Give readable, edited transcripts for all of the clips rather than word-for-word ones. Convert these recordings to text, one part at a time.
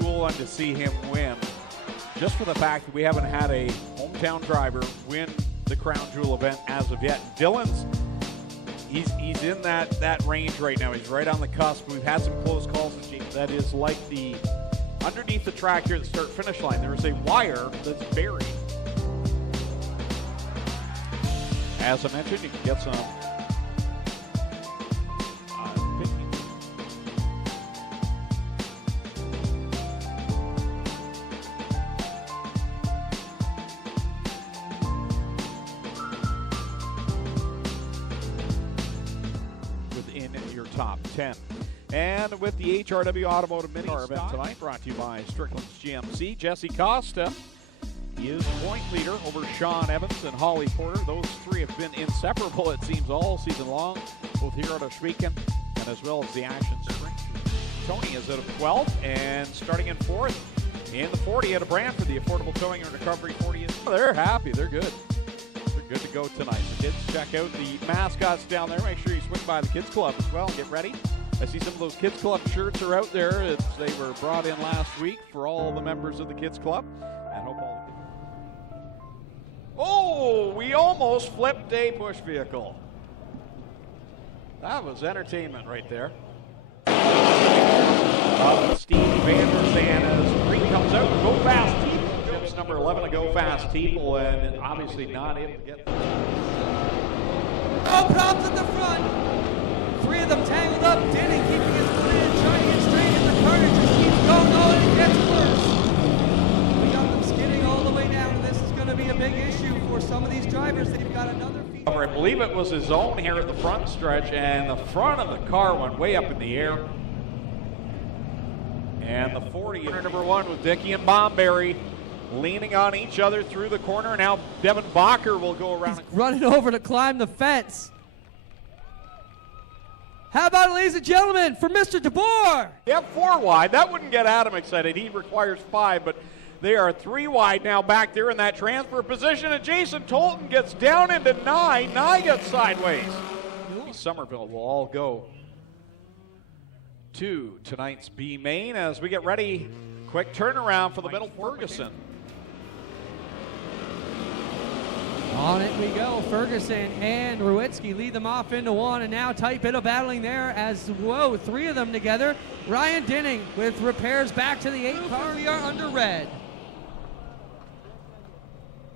cool one to see him win, just for the fact that we haven't had a hometown driver win the Crown Jewel event as of yet. Dylan's, he's in that range right now. He's right on the cusp. We've had some close calls. That is like the underneath the track here at the start-finish line. There is a wire that's buried. As I mentioned, you can get some within your top 10. And with the HRW Automotive Mini Car event tonight, brought to you by Strickland's GMC, Jesse Costa is point leader over Sean Evans and Holly Porter. Those three have been inseparable, it seems, all season long, both here at Oshweekend and as well as the Action Sprint. Tony is out of 12th and starting in 4th in the 40 at a Brantford, the Affordable Towing and Recovery 40. They're happy. They're good. They're good to go tonight. The kids, check out the mascots down there. Make sure you swing by the Kids Club as well and get ready. I see some of those Kids Club shirts are out there. They were brought in last week for all the members of the Kids Club. And hope all the kids. Oh, we almost flipped a push vehicle. That was entertainment right there. Steve Van der Zan as Green comes out. Go fast, Teeple. Chips number 11 to go fast, Teeple, and obviously not able to get. Oh, Probs at the front. Three of them tangled up. Denny keeping his foot in, trying to get straight, and the carnage just keeps going on and it gets worse. We got them skidding all the way down, and this is going to be a big issue for some of these drivers. They've got another feed. I believe it was his own here at the front stretch, and the front of the car went way up in the air. And the 40, number 1 with Dickey and Bomberry leaning on each other through the corner. Now Devin Bacher will go around. He's running over to climb the fence. How about it, ladies and gentlemen, for Mr. DeBoer? Yeah, 4 wide. That wouldn't get Adam excited. He requires 5, but they are 3 wide now back there in that transfer position. And Jason Tolton gets down into 9. 9 gets sideways. Somerville will all go to tonight's B main as we get ready. Quick turnaround for the middle. Ferguson. On it we go. Ferguson and Ruitsky lead them off into 1, and now tight bit of battling there as, whoa, 3 of them together. Ryan Dinning with repairs back to the 8 car. We are under red.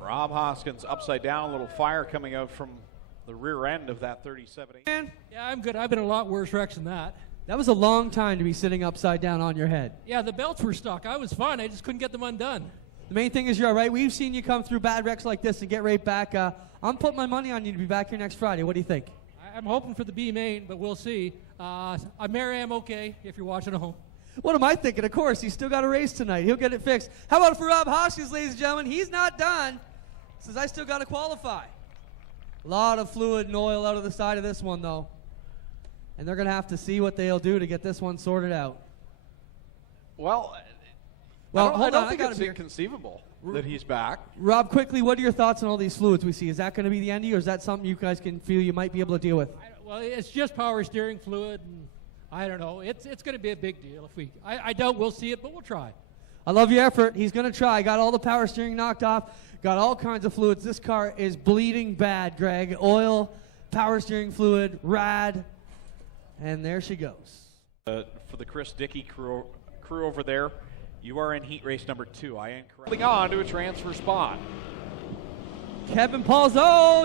Rob Hoskins upside down, a little fire coming out from the rear end of that 37. Yeah, I'm good. I've been in a lot worse wrecks than that. That was a long time to be sitting upside down on your head. Yeah, the belts were stuck. I was fine. I just couldn't get them undone. The main thing is you're all right. We've seen you come through bad wrecks like this and get right back. I'm putting my money on you to be back here next Friday. What do you think? I'm hoping for the B main, but we'll see. Mary, I'm okay if you're watching at home. What am I thinking? Of course, he's still got a race tonight. He'll get it fixed. How about for Rob Hoskins, ladies and gentlemen? He's not done. Says, I still got to qualify. A lot of fluid and oil out of the side of this one, though. And they're going to have to see what they'll do to get this one sorted out. Well, hold I on. don't think it's inconceivable that he's back. Rob, quickly, what are your thoughts on all these fluids we see? Is that going to be the end of you, or is that something you guys can feel you might be able to deal with? Well, it's just power steering fluid, and I don't know. It's going to be a big deal. I doubt we'll see it, but we'll try. I love your effort. He's going to try. Got all the power steering knocked off. Got all kinds of fluids. This car is bleeding bad, Greg. Oil, power steering fluid, rad, and there she goes. For the Chris Dickey crew over there, you are in heat race number 2. I am correct. On to a transfer spot. Kevin Pauls,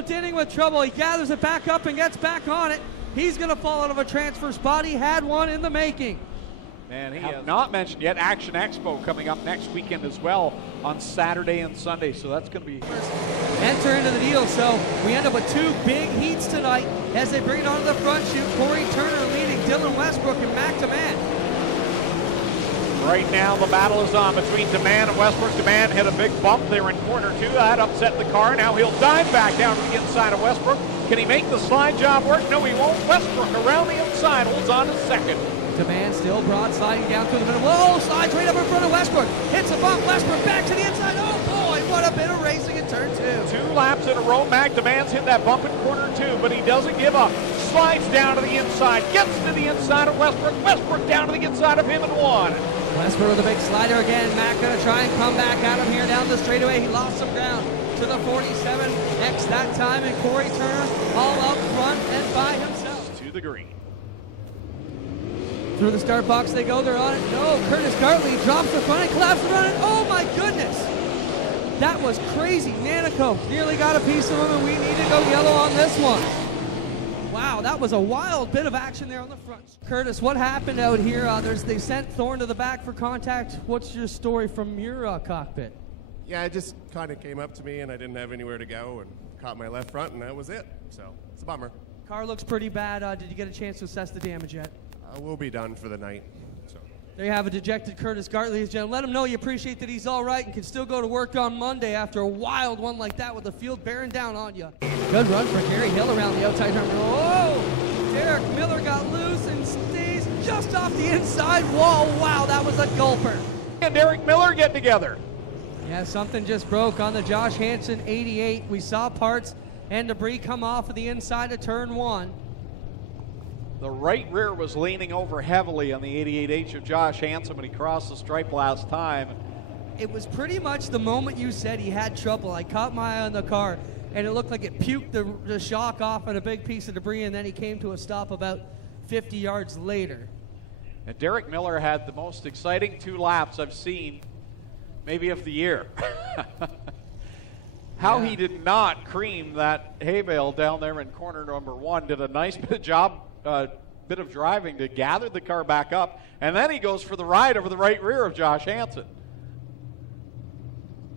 Dinning with trouble. He gathers it back up and gets back on it. He's going to fall out of a transfer spot. He had one in the making. And he has not mentioned yet Action Expo coming up next weekend as well on Saturday and Sunday. So that's going to be enter into the deal. So we end up with 2 big heats tonight as they bring it onto the front chute. Corey Turner leading Dylan Westbrook and Mac Demand. Right now the battle is on between Demand and Westbrook. Demand hit a big bump there in corner 2. That upset the car. Now he'll dive back down to the inside of Westbrook. Can he make the slide job work? No, he won't. Westbrook around the inside holds on to second. Demand still broad sliding down through the middle. Whoa, slides right up in front of Westbrook. Hits a bump. Westbrook back to the inside. Oh boy, what a bit of racing in turn 2. 2 laps in a row. Mac Demand's hit that bump in corner 2, but he doesn't give up. Slides down to the inside. Gets to the inside of Westbrook. Westbrook down to the inside of him in 1. Westford with a big slider again. Mack gonna try and come back at him here down the straightaway. He lost some ground to the 47X that time, and Corey Turner all up front and by himself. To the green. Through the start box they go, they're on it. No, Curtis Gartley drops the front and collapses on it. Oh my goodness! That was crazy. Nanico nearly got a piece of him, and we need to go yellow on this one. Wow, that was a wild bit of action there on the front. Curtis, what happened out here? They sent Thorne to the back for contact. What's your story from your cockpit? Yeah, it just kind of came up to me, and I didn't have anywhere to go, and caught my left front, and that was it. So it's a bummer. Car looks pretty bad. Did you get a chance to assess the damage yet? We'll be done for the night. So. There you have a dejected Curtis Gartley, ladies and gentlemen. Let him know you appreciate that he's all right and can still go to work on Monday after a wild one like that with the field bearing down on you. Good run for Gary Hill around the outside turn. Oh! Derek Miller got loose and stays just off the inside wall. Wow, that was a gulper. And Derek Miller get together. Yeah, something just broke on the Josh Hansen 88. We saw parts and debris come off of the inside of turn 1. The right rear was leaning over heavily on the 88H of Josh Hansen when he crossed the stripe last time. It was pretty much the moment you said he had trouble. I caught my eye on the car, and it looked like it puked the shock off on a big piece of debris, and then he came to a stop about 50 yards later. And Derek Miller had the most exciting 2 laps I've seen, maybe of the year. How he did not cream that hay bale down there in corner number 1. Did a nice bit of driving to gather the car back up, and then he goes for the ride over the right rear of Josh Hansen.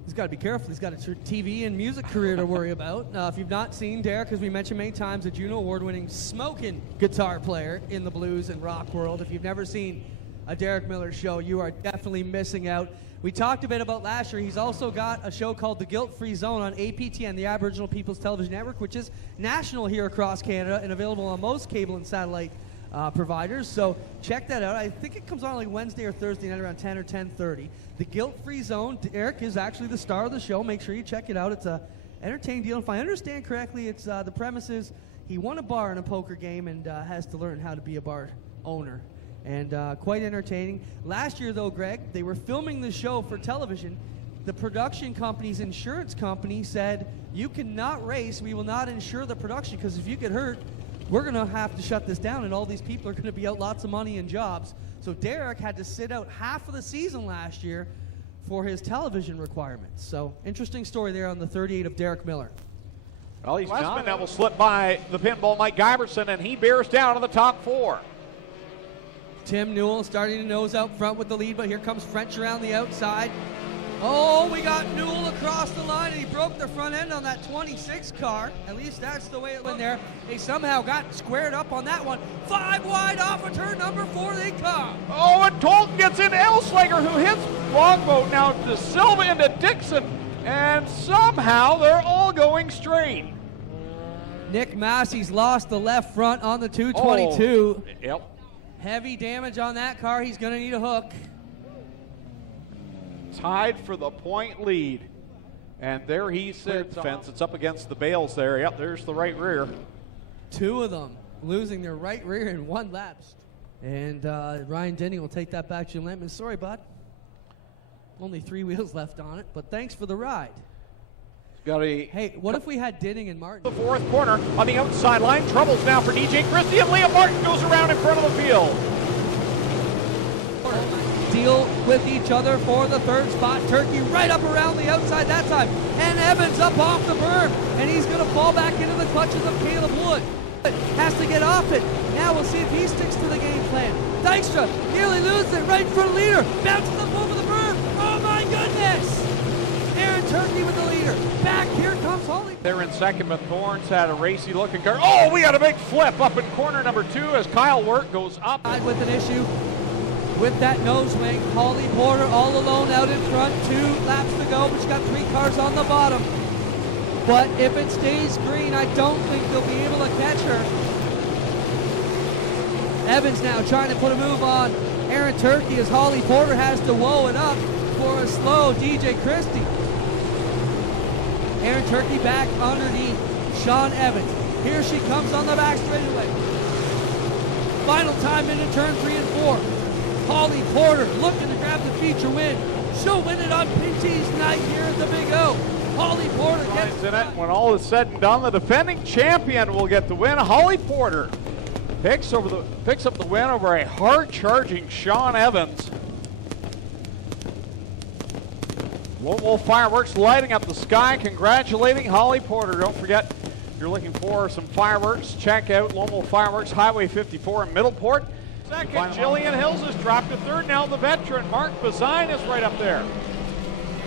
He's got to be careful. He's got a TV and music career to worry about. If you've not seen Derek, as we mentioned many times, a Juno Award-winning smoking guitar player in the blues and rock world. If you've never seen a Derek Miller show, you are definitely missing out. We talked a bit about last year. He's also got a show called The Guilt-Free Zone on APTN, the Aboriginal People's Television Network, which is national here across Canada and available on most cable and satellite providers. So check that out. I think it comes on like Wednesday or Thursday night around 10 or 10:30. The Guilt-Free Zone. Derek is actually the star of the show. Make sure you check it out. It's a entertaining deal. If I understand correctly, it's the premise is he won a bar in a poker game and has to learn how to be a bar owner. And quite entertaining. Last year, though, Greg, they were filming the show for television. The production company's insurance company said, you cannot race. We will not insure the production because if you get hurt, we're going to have to shut this down, and all these people are going to be out lots of money and jobs. So Derek had to sit out half of the season last year for his television requirements. So interesting story there on the 38 of Derek Miller. Well, he's Westman now will slip by the pinball Mike Giberson, and he bears down in the top 4. Tim Newell starting to nose out front with the lead, but here comes French around the outside. Oh, we got Newell across the line, and he broke the front end on that 26 car. At least that's the way it went there. They somehow got squared up on that one. 5 wide off of turn number 4 they come. Oh, and Tolton gets in Elslager, who hits Longboat now to Silva and to Dixon, and somehow they're all going straight. Nick Massey's lost the left front on the 222. Oh, yep. Heavy damage on that car. He's going to need a hook. Tied for the point lead. And there he sits. Fence. It's up against the bales there. Yep, there's the right rear. 2 of them losing their right rear in 1 lap. And Ryan Denny will take that back to Lampman. Sorry, bud. Only 3 wheels left on it, but thanks for the ride. Hey, what if we had Dinning and Martin? The 4th corner on the outside line. Troubles now for DJ Christie, and Liam Martin goes around in front of the field. Deal with each other for the 3rd spot. Turkey right up around the outside that time. And Evans up off the berm. And he's going to fall back into the clutches of Caleb Wood. Has to get off it. Now we'll see if he sticks to the game plan. Dykstra nearly loses it right in front of the leader. Bounces up over the berm. Oh my goodness! Aaron Turkey with the leader. Back here comes Holly. They're in second, but Thorne's had a racy looking car. Oh, we got a big flip up in corner number 2 as Kyle Wirt goes up. With an issue with that nose wing. Holly Porter all alone out in front. 2 laps to go, but she's got 3 cars on the bottom. But if it stays green, I don't think they'll be able to catch her. Evans now trying to put a move on Aaron Turkey as Holly Porter has to woe it up for a slow DJ Christie. Aaron Turkey back underneath Sean Evans. Here she comes on the back straightaway. Final time into turn 3 and 4. Holly Porter looking to grab the feature win. She'll win it on Pinchy's night here at the Big O. Holly Porter gets in it. When all is said and done, the defending champion will get the win. Holly Porter picks up the win over a hard-charging Sean Evans. Lone Wolf Fireworks lighting up the sky, congratulating Holly Porter. Don't forget, if you're looking for some fireworks, check out Lone Wolf Fireworks, Highway 54 in Middleport. Second, Jillian Hills has dropped to third. Now the veteran, Mark Bazine, is right up there.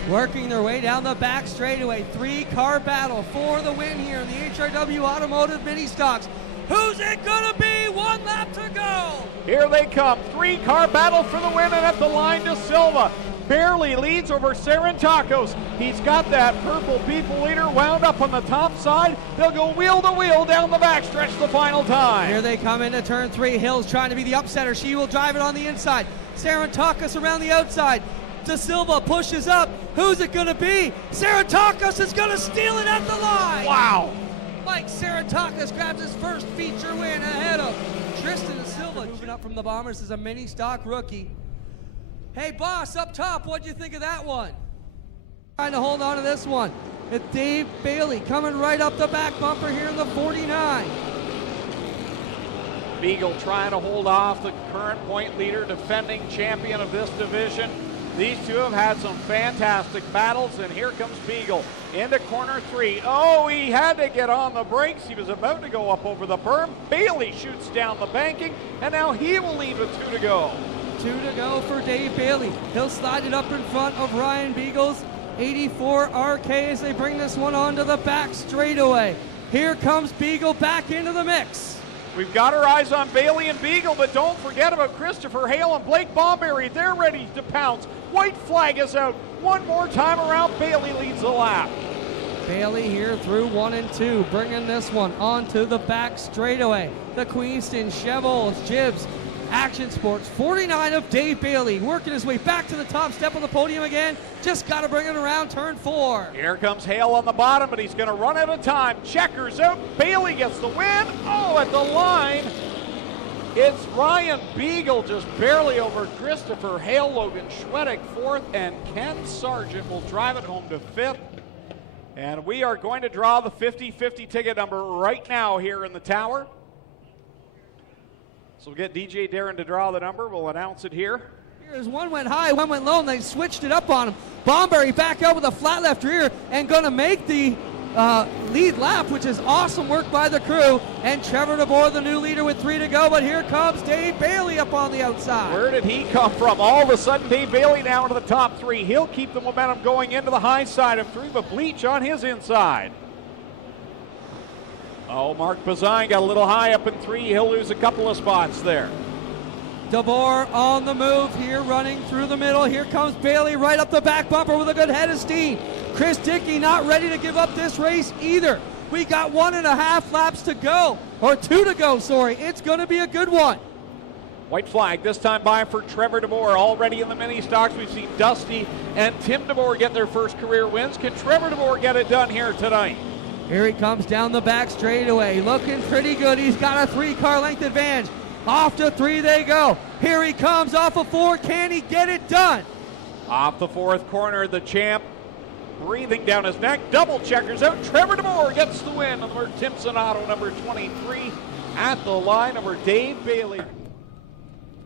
Working their way down the back straightaway. 3-car battle for the win here in the HRW Automotive Mini Stocks. Who's it gonna be? 1 lap to go. Here they come. 3-car battle for the win, and at the line to Silva. Barely leads over Sarantakos. He's got that purple people leader wound up on the top side. They'll go wheel to wheel down the backstretch the final time. Here they come into turn 3. Hills trying to be the upsetter. She will drive it on the inside. Sarantakos around the outside. De Silva pushes up. Who's it going to be? Sarantakos is going to steal it at the line. Wow. Mike Sarantakos grabs his first feature win ahead of Tristan De Silva. Moving up from the Bombers is a mini stock rookie. Hey, boss, up top, what'd you think of that one? Trying to hold on to this one. It's Dave Bailey coming right up the back bumper here in the 49. Beagle trying to hold off the current point leader, defending champion of this division. These two have had some fantastic battles, and here comes Beagle into corner 3. Oh, he had to get on the brakes. He was about to go up over the berm. Bailey shoots down the banking, and now he will lead with 2 to go. 2 to go for Dave Bailey. He'll slide it up in front of Ryan Beagle's 84 RK as they bring this one onto the back straightaway. Here comes Beagle back into the mix. We've got our eyes on Bailey and Beagle, but don't forget about Christopher Hale and Blake Bomberry. They're ready to pounce. White flag is out. One more time around, Bailey leads the lap. Bailey here through 1 and 2, bringing this one onto the back straightaway. The Queenston Chevrolet Jibs Action Sports 49 of Dave Bailey working his way back to the top step of the podium again. Just got to bring it around turn 4. Here comes Hale on the bottom, but he's going to run out of time. Checkers out. Bailey gets the win. Oh, at the line, it's Ryan Beagle just barely over Christopher Hale. Logan Schwedick 4th, and Ken Sargent will drive it home to 5th. And we are going to draw the 50-50 ticket number right now here in the tower. So we'll get DJ Darren to draw the number. We'll announce it here. Here's one went high, one went low, and they switched it up on him. Bomberry back out with a flat left rear and going to make the lead lap, which is awesome work by the crew. And Trevor DeBoer, the new leader, with 3 to go. But here comes Dave Bailey up on the outside. Where did he come from? All of a sudden, Dave Bailey now into the top 3. He'll keep the momentum going into the high side of 3, but Bleach on his inside. Oh, Mark Bazine got a little high up in 3. He'll lose a couple of spots there. DeBoer on the move here, running through the middle. Here comes Bailey right up the back bumper with a good head of steam. Chris Dickey not ready to give up this race either. We got 1.5 laps to go, or 2 to go, sorry. It's going to be a good one. White flag this time by for Trevor DeBoer. Already in the mini stocks, we've seen Dusty and Tim DeBoer get their first career wins. Can Trevor DeBoer get it done here tonight? Here he comes down the back straightaway, looking pretty good. He's got a 3-car length advantage. Off to 3 they go. Here he comes off of 4. Can he get it done? Off the 4th corner, the champ breathing down his neck. Double checkers out. Trevor DeBoer gets the win. Number Timpson Auto, number 23 at the line. Number Dave Bailey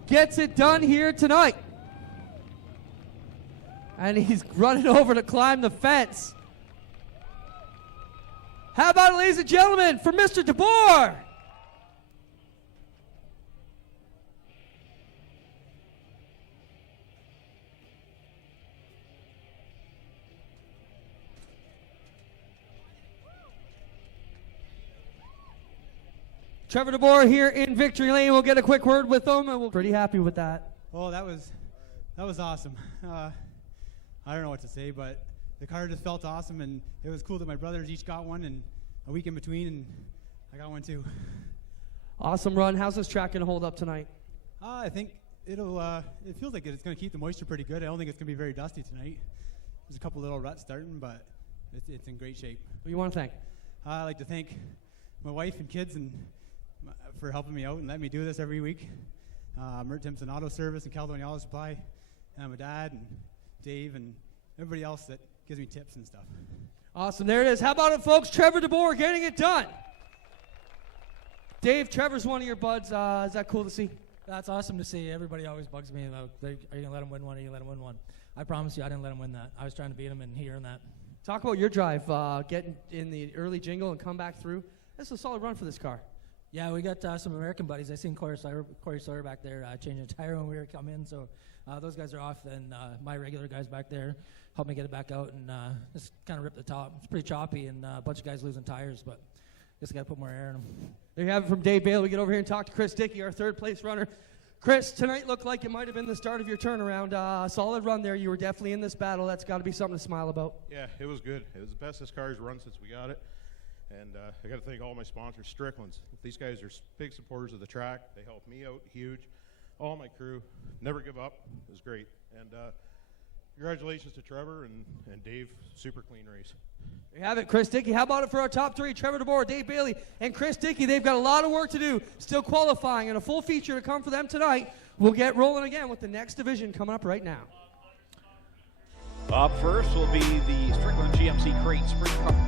gets it done here tonight. And he's running over to climb the fence. How about it, ladies and gentlemen, for Mr. DeBoer? Trevor DeBoer here in Victory Lane. We'll get a quick word with him, and we're pretty happy with that. Well, that was awesome. I don't know what to say, but the car just felt awesome, and it was cool that my brothers each got one, and a week in between, and I got one too. Awesome run. How's this track going to hold up tonight? I think it feels like it's going to keep the moisture pretty good. I don't think it's going to be very dusty tonight. There's a couple little ruts starting, but it's in great shape. Who do you want to thank? I'd like to thank my wife and kids for helping me out and letting me do this every week. Mert Timpson Auto Service and Caledonia Auto Supply, and my dad and Dave and everybody else that gives me tips and stuff. Awesome. There it is. How about it, folks? Trevor DeBoer getting it done. Dave, Trevor's one of your buds. Is that cool to see? That's awesome to see. Everybody always bugs me about, are you going to let him win one? Are you going to let him win one? I promise you, I didn't let him win that. I was trying to beat him and he earned that. Talk about your drive, getting in the early jingle and come back through. That's a solid run for this car. Yeah, we got some American buddies. I seen Corey Sawyer back there changing a tire when we were coming in. So those guys are off, and my regular guys back there helped me get it back out and just kind of rip the top. It's pretty choppy and a bunch of guys losing tires, but just got to put more air in them. There you have it from Dave Bailey. We get over here and talk to Chris Dickey, our third place runner. Chris, tonight looked like it might have been the start of your turnaround. Solid run there. You were definitely in this battle. That's got to be something to smile about. Yeah, it was good. It was the best this car's run since we got it. And I got to thank all my sponsors, Strickland's. These guys are big supporters of the track. They helped me out huge. All my crew. Never give up. It was great. And congratulations to Trevor and Dave. Super clean race. There you have it, Chris Dickey. How about it for our top three? Trevor DeBoer, Dave Bailey, and Chris Dickey. They've got a lot of work to do. Still qualifying, and a full feature to come for them tonight. We'll get rolling again with the next division coming up right now. Up first will be the Strickland GMC Crate Sprint Car.